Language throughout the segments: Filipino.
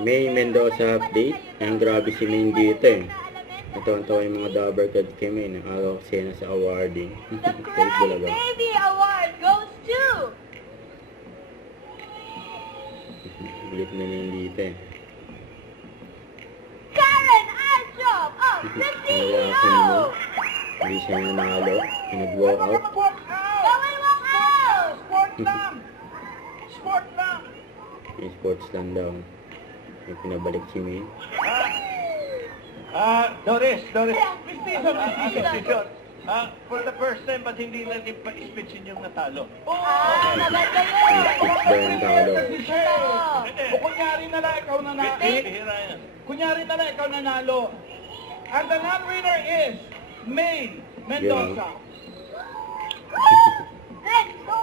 May Mendoza update. Ang grabe si Maine dito eh. Ito ang tawa yung mga Dabber Cats kay Maine. Nakagawa ko siya sa awarding. The Cry Baby Award goes to Bilit na Maine dito eh. Karen Archop of the CEO! Hindi siya nanalo. Pinag-walk out. Bawal walk out! Sport lang! Sport lang! Yung sports lang daw. Yung pinabalik si Maine. Doris. Mestizo. For the first time, ba't hindi natin pa-speechin yung natalo? Sabad kayo! Speech daw yung talo. O kunyari na lang ikaw Bihira yan. Kunyari na lang ikaw nanalo. And the non-winner is Maine Mendoza. Let's go!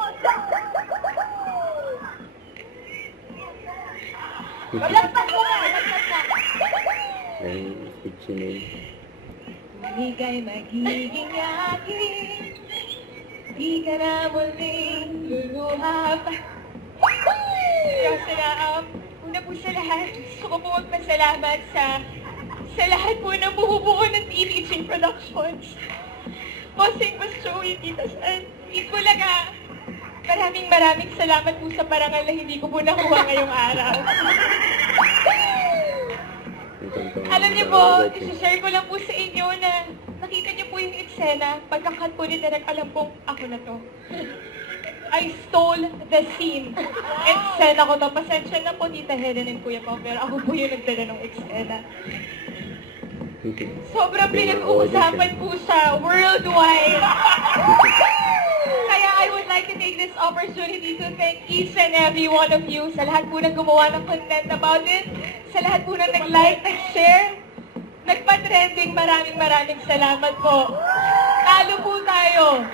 Lagpas mo na! Lagpas na! Ayun, speech si Maine. Ika'y magiging akin. Di ka na muling luluha pa. Una po sa lahat, gusto ko po magpasalamat sa lahat po ng bumubuo ng TVG Productions. Bossing Boss Joey, Tita San, Tito Bulaga. Maraming salamat po sa parangal na hindi ko po nakuha ngayong araw. Alam niyo po, isi-share ko lang po sa inyo na nakita niyo po yung eksena, pagkakat po ni Derek, alam pong ako na to. I stole the scene. Eksena ko to. Pasensya na po, Tita Helen and Kuya Pao, pero ako po yung nagdala ng eksena. Sobrang pinag-uusapan po siya worldwide. Kaya I would like to take this opportunity to thank each and every one of you sa lahat po na gumawa ng content about it, sa lahat po na nag-like, nag-share, nagpa-trending. Maraming salamat po. Talo po tayo.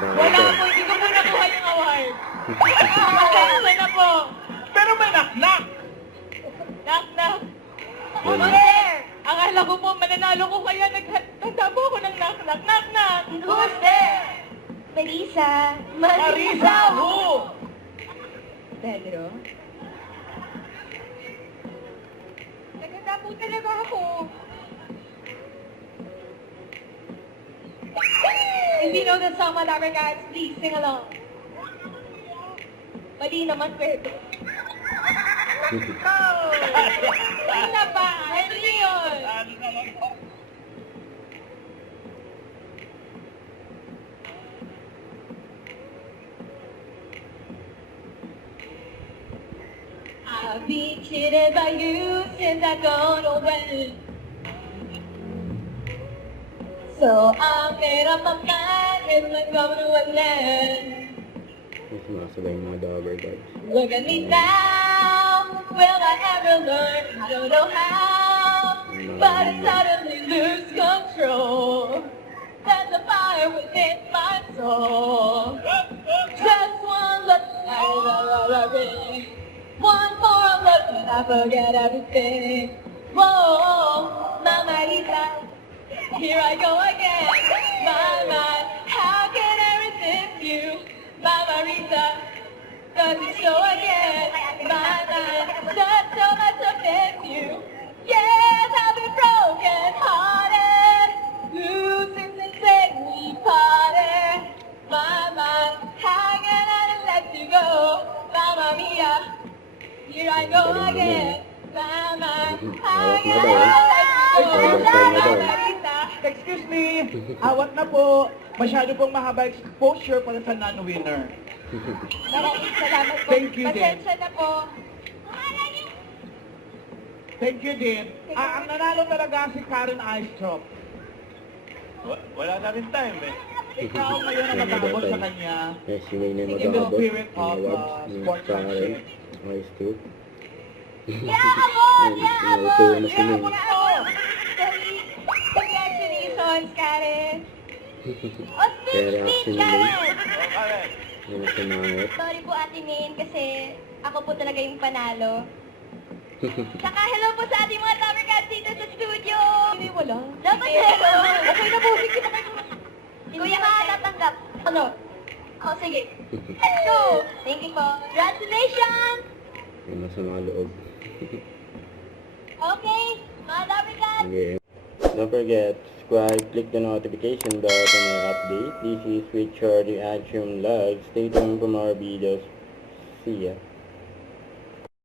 Wala po, hindi ko po nakuha yung award. Pasensya na po. Pero may knock-knock. Knock-knock. Unfair. Akala ko po, mananalo ko kaya naghanda po ako ng knock-knock. Knock-knock. Who's there? Marisa. Marisa, who? Pedro? Naghanda po talaga ako. If you know the song, Madara guys, please sing along. Mali naman, Pedro. Ay na ba? Henry yun. I've been cheated by you since I gone away. So I made up my mind and I'm going to an end. Yung sumasabay yung mga Dabber Cats. Look at me now, will I ever learn? I don't know how, but I suddenly lose control. There's a fire within my soul. Just one look at it, one more look and I forget everything. Whoa, Mama Rita, here I go again. My, how can I resist you? Mama Rita, does it show again? My, does so much offend you? Yes, I've been broken hearted, losing since then we parted. My, how can I let you go? Mamma mia, here I go again. Mama, how can I let you go? Mama Rita. Excuse me, awat na po. Masyado pong mahaba exposure para sa non-winner. Maraming salamat po. Thank you, din. Pasensya na po. Thank you, din. Ang nanalo talaga si Karen Eistrop. Wala na rin time eh. Ikaw ngayon ang mag-aabot sa kanya. Yes, si Maine na In the mag-aabot. spirit Mga of awards. Yung sportsmanship. Karen. Ice Cube. Yabon! Naupo na si Maine. Congratulations, Karen. O, Kaya speech, reaction ni Karen! Maine. Karen, Yan ang sumangot. Sorry po, Ate Maine, kasi ako po talaga yung panalo. Saka hello po sa ating mga Dabber Cats dito sa studio! Hindi, wala. Dapat meron! Okay na po, sige na kayo. Kuya, makakatanggap. Ano? Oh, sige. Let's go! Thank you po. Congratulations! Yung masama loob. Okay, mga Dabarkad. Okay. Don't forget, subscribe, click the notification bell for more update. This is with Shorty Atrium Live. Stay tuned for more videos. See ya.